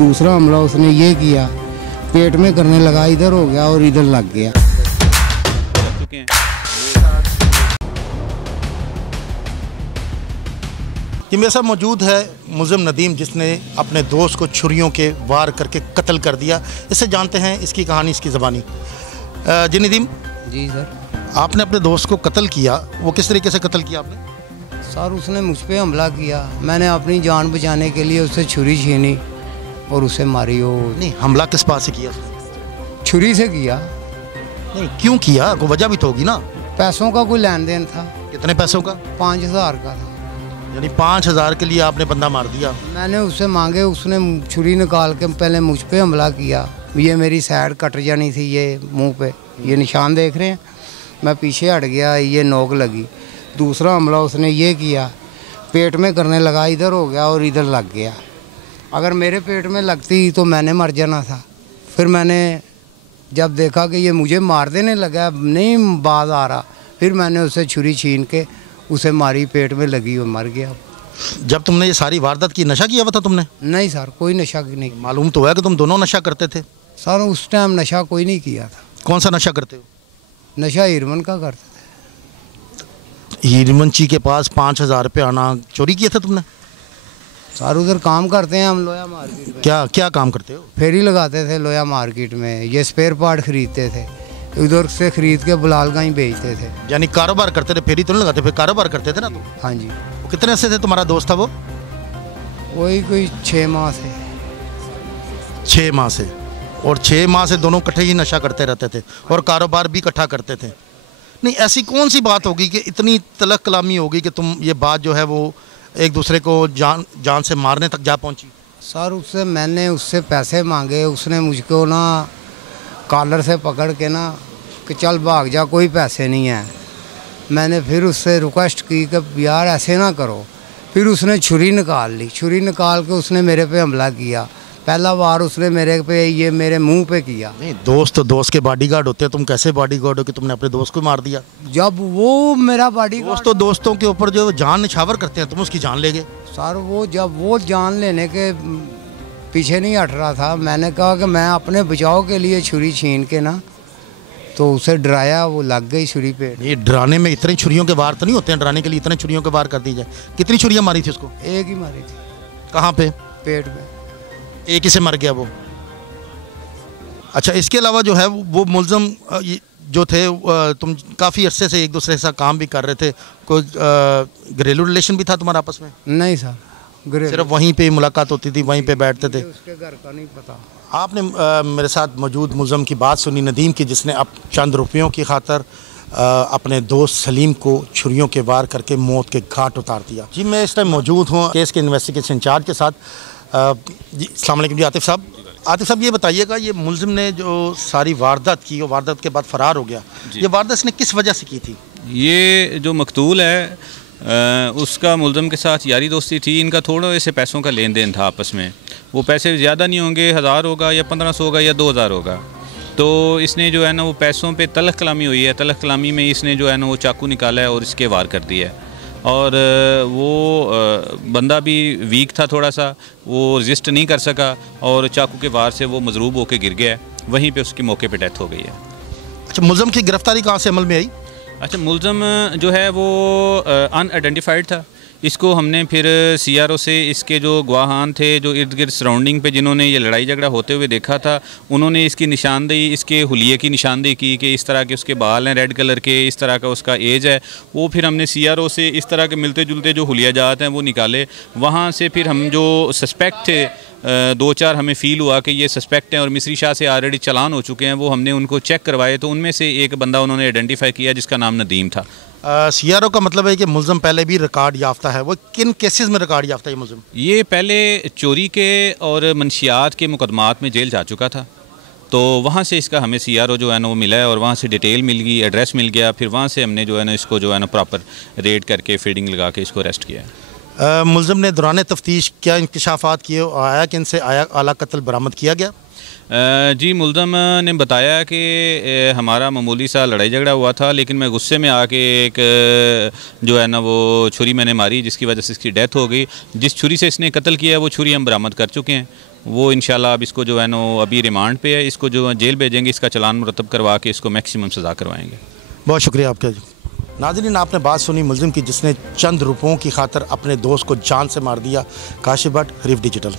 दूसरा हमला उसने ये किया, पेट में करने लगा, इधर हो गया और इधर लग गया। ये मेरे साथ मौजूद है मुलज़िम नदीम, जिसने अपने दोस्त को छुरियों के वार करके कत्ल कर दिया। इससे जानते हैं इसकी कहानी, इसकी ज़बानी। जी नदीम जी सर, आपने अपने दोस्त को कत्ल किया, वो किस तरीके से कत्ल किया आपने? सर उसने मुझ पे हमला किया, मैंने अपनी जान बचाने के लिए उससे छुरी छीनी और उसे मारी। वो नहीं, हमला किस बात से किया उसने? छुरी से किया। नहीं, क्यों किया? कोई वजह भी तो होगी ना। पैसों का कोई लेन देन था। कितने पैसों का? 5000 का था। यानी 5000 के लिए आपने बंदा मार दिया? मैंने उससे मांगे, उसने छुरी निकाल के पहले मुझ पे हमला किया। ये मेरी साइड कट जानी थी, ये मुंह पे ये निशान देख रहे हैं, मैं पीछे हट गया, ये नोक लगी। दूसरा हमला उसने ये किया, पेट में करने लगा, इधर हो गया और इधर लग गया। अगर मेरे पेट में लगती तो मैंने मर जाना था। फिर मैंने जब देखा कि ये मुझे मार देने लगा, नहीं बाज आ रहा, फिर मैंने उसे छुरी छीन के उसे मारी, पेट में लगी और मर गया। जब तुमने ये सारी वारदात की, नशा किया हुआ था तुमने? नहीं सर, कोई नशा नहीं। मालूम तो है कि तुम दोनों नशा करते थे। सर उस टाइम नशा कोई नहीं किया था। कौन सा नशा करते हो? नशा हीरोइन का करते थे। हीरोइन ची के पास 5000 रुपये आना, चोरी किया था तुमने? सर उधर काम करते हैं हम लोया मार्केट में। क्या क्या काम करते हो? फेरी लगाते थे लोया मार्केट में, ये स्पेयर पार्ट खरीदते थे, उधर से खरीद के बुलालगा ही बेचते थे। यानी कारोबार करते थे, फेरी तो नहीं लगाते, फिर कारोबार करते थे ना तुम? हाँ जी। वो कितने से थे तुम्हारा दोस्त था वो? वही कोई 6 माह से। 6 माह से? और 6 माह से दोनों इकट्ठे ही नशा करते रहते थे और कारोबार भी इकट्ठा करते थे। नहीं, ऐसी कौन सी बात होगी कि इतनी तलख कलामी होगी कि तुम ये बात जो है वो एक दूसरे को जान से मारने तक जा पहुंची? सर मैंने उससे पैसे मांगे, उसने मुझको ना कॉलर से पकड़ के ना कि चल भाग जा, कोई पैसे नहीं है। मैंने फिर उससे रिक्वेस्ट की कि यार ऐसे ना करो। फिर उसने छुरी निकाल ली, छुरी निकाल के उसने मेरे पे हमला किया। पहला वार उसने मेरे पे, ये मेरे मुंह पे किया। नहीं, दोस्त तो दोस्त के बॉडीगार्ड होते हैं, तुम कैसे बॉडीगार्ड हो कि तुमने अपने दोस्त को मार दिया? जब वो मेरा बॉडीगार्ड, दोस्त तो दोस्तों के ऊपर जो जान निछावर करते हैं, तुम उसकी जान ले गए। सर वो जब वो जान लेने के पीछे नहीं हट रहा था, मैंने कहा कि मैं अपने बचाव के लिए छुरी छीन के ना तो उसे डराया, वो लग गई छुरी पे। ये डराने में इतनी छुरियों के वार तो नहीं होते हैं, डराने के लिए इतने छुरियों के वार कर दी जाए। कितनी छुरियां मारी थी उसको? एक ही मारी थी। कहाँ पे? पेट में। एक ही से मर गया वो? अच्छा, इसके अलावा जो है वो मुलज़म जो थे, तुम काफ़ी अरसे से एक दूसरे के साथ काम भी कर रहे थे, कोई घरेलू रिलेशन भी था तुम्हारा आपस में? नहीं सर, सिर्फ वहीं पे मुलाकात होती थी, वहीं पे बैठते थे? उसके घर का नहीं पता। आपने मेरे साथ मौजूद मुलज़म की बात सुनी, नदीम की, जिसने अब चंद रुपयों की खातर अपने दोस्त सलीम को छुरियों के वार करके मौत के घाट उतार दिया। जी, मैं इस टाइम मौजूद हूँ केस के इन्वेस्टिगेशन इंचार्ज के साथ। जी अस्सलाम वालेकुम जी। आतिफ साहब ये बताइएगा, ये मुलज़िम ने जो सारी वारदात की, वो वारदात के बाद फ़रार हो गया, ये वारदात इसने किस वजह से की थी? ये जो मकतूल है उसका मुलज़म के साथ यारी दोस्ती थी, इनका थोड़ा ऐसे पैसों का लेन देन था आपस में। वो पैसे ज़्यादा नहीं होंगे, 1000 होगा या 1500 होगा या 2000 होगा। तो इसने जो है ना वो पैसों पे तलख कलामी हुई है, तलख कलामी में इसने जो है ना वो चाकू निकाला है और इसके वार कर दिया है। और वो बंदा भी वीक था थोड़ा सा, वो रजिस्ट नहीं कर सका और चाकू के वार से वो मजरूब होकर गिर गया है, वहीं पे उसकी मौके पे डेथ हो गई है। अच्छा, मुलज़म की गिरफ्तारी कहाँ से अमल में आई? अच्छा, मुलज़म जो है वो अनआइडेंटिफाइड था। इसको हमने फिर CRO से इसके जो गवाहान थे, जो इर्द गिर्द सराउंडिंग पे जिन्होंने ये लड़ाई झगड़ा होते हुए देखा था, उन्होंने इसकी निशानदेही, इसके हुलिये की निशानदेही की कि इस तरह के उसके बाल हैं रेड कलर के, इस तरह का उसका एज है। वो फिर हमने CRO से इस तरह के मिलते जुलते जो हुलिया जात हैं वो निकाले। वहाँ से फिर हम जो सस्पेक्ट थे, 2-4 हमें फ़ील हुआ कि ये सस्पेक्ट हैं और मिस्री शाह से ऑलरेडी चालान हो चुके हैं, वो हमने उनको चेक करवाए तो उनमें से एक बंदा उन्होंने आइडेंटिफाई किया जिसका नाम नदीम था। CRO का मतलब है कि मुलज़म पहले भी रिकॉर्ड याफ्ता है। वो किन केसेस में रिकॉर्ड याफ्ता है ये मुलज़म? ये पहले चोरी के और मंशियात के मुकदमात में जेल जा चुका था, तो वहाँ से इसका हमें CRO जो है ना वो मिला है और वहाँ से डिटेल मिल गई, एड्रेस मिल गया, फिर वहाँ से हमने जो है ना इसको जो है ना प्रॉपर रेड करके फीडिंग लगा के इसको अरेस्ट किया है। मुलज़म ने दौरान तफ्तीश क्या इंकशाफात किए, आया कि इनसे आला कत्ल बरामद किया गया? जी, मुल्ज़म ने बताया कि हमारा मामूली सा लड़ाई झगड़ा हुआ था, लेकिन मैं गुस्से में आके एक जो है ना वो छुरी मैंने मारी जिसकी वजह से इसकी डेथ हो गई। जिस छुरी से इसने कत्ल किया है वो छुरी हम बरामद कर चुके हैं वो इंशाल्लाह अब इसको जो है ना अभी रिमांड पे है, इसको जो जेल भेजेंगे, इसका चालान मुरतब करवा के इसको मैक्सिमम सज़ा करवाएंगे। बहुत शुक्रिया आपका जी। नाज़रीन, आपने बात सुनी मुलजिम की जिसने चंद रुपयों की खातर अपने दोस्त को जान से मार दिया। काशिफ भट्ट, हरीफ डिजिटल।